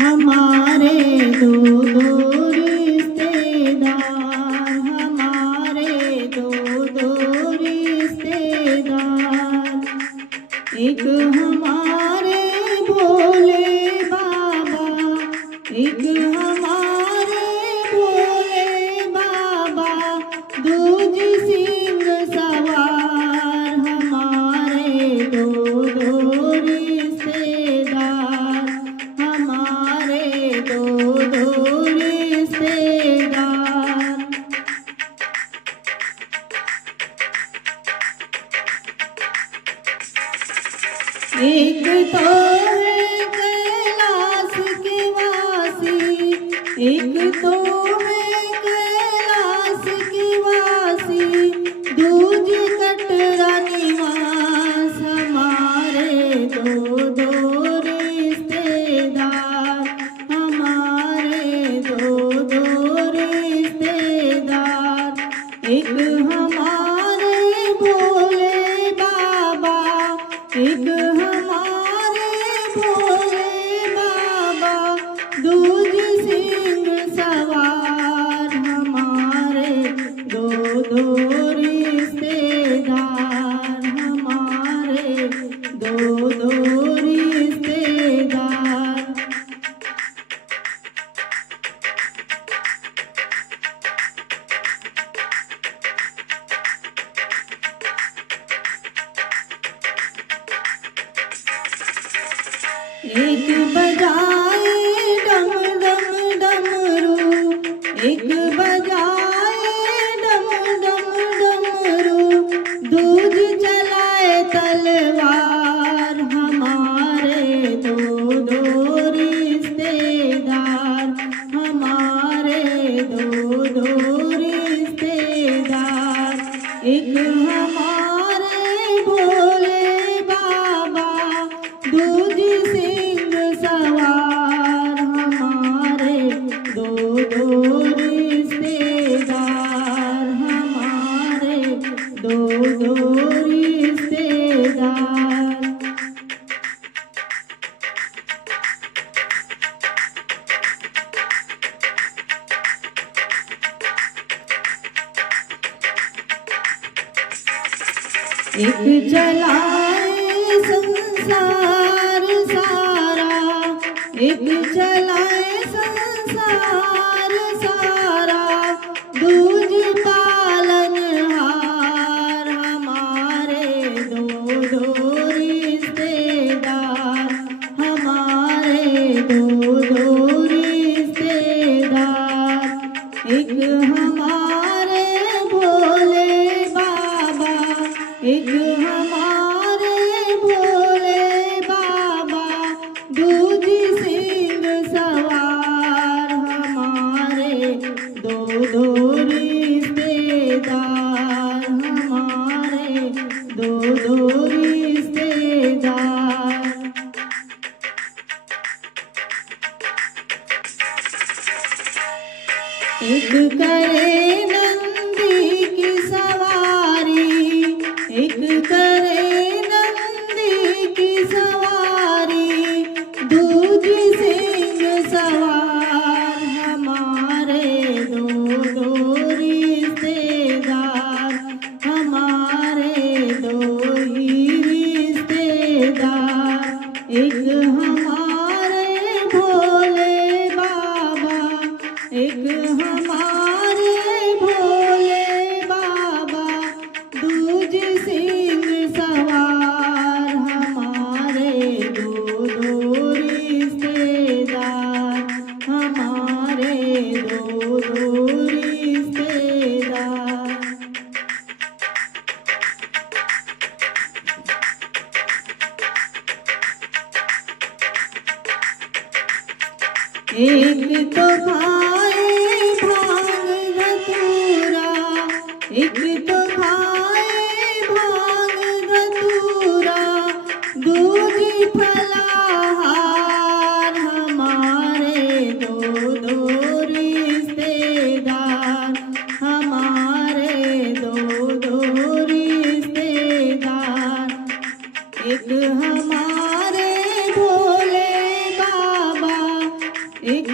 हमारे दो दो रिश्तेदार, हमारे दो दो रिश्तेदार। एक हमारे भोले बाबा, एक हमारे भोले बाबा, दूज सिंह सवार। हमारे दो दो रिश्तेदार, हमारे दो दो रिश्तेदार। एक तो है कैलाश के वासी, एक तो है कैलाश के वासी, दूज कटरा निवास। हमारे दो दो रिश्तेदार, हमारे दो दो रिश्तेदार। एक हमारे भोले बाबा, एक हमारे भोले बाबा, दूज सिंह सवार। हमारे दो दो रिश्तेदार, हमारे दो दो रिश्तेदार। एक बजाए डम डम डमरू, एक बजाए डम डम डमरू, दूज चलाए तलवार। हमारे दो दो रिश्तेदार, हमारे दो दो रिश्तेदार। एक हमारे भोले बाबा, दूज सिंह सवार। हमारे दो दो रिश्तेदार, हमारे दो दो रिश्तेदार। एक चलाए संसार सारा, एक चलाए संसार सारा, दूज पालनहार। हमारे दो दो रिश्तेदार, हमारे दो दो रिश्तेदार। एक हमारे भोले बाबा, एक हमारे भोले बाबा, दूज सिंह सवार। हमारे दो दो रिश्तेदार, हमारे दो दो रिश्तेदार। एक करे नंदी की सवारी, एक करे नंदी की सवारी, दूज सिंह सवार। हमारे दो दो रिश्तेदार, हमारे दो ही रिश्तेदार। एक हमारे भोले बाबा, एक हमारे भोले बाबा, दूज सिंह सवार। हमारे दो दो रिश्तेदार, हमारे दो दो रिश्तेदार। एक तो खाए भांग धतूरा, एक तो खाए भांग धतूरा, दूज फलाहार। हमारे दो दो रिश्तेदार, हमारे दो दो रिश्तेदार। एक हमारे भोले बाबा, एक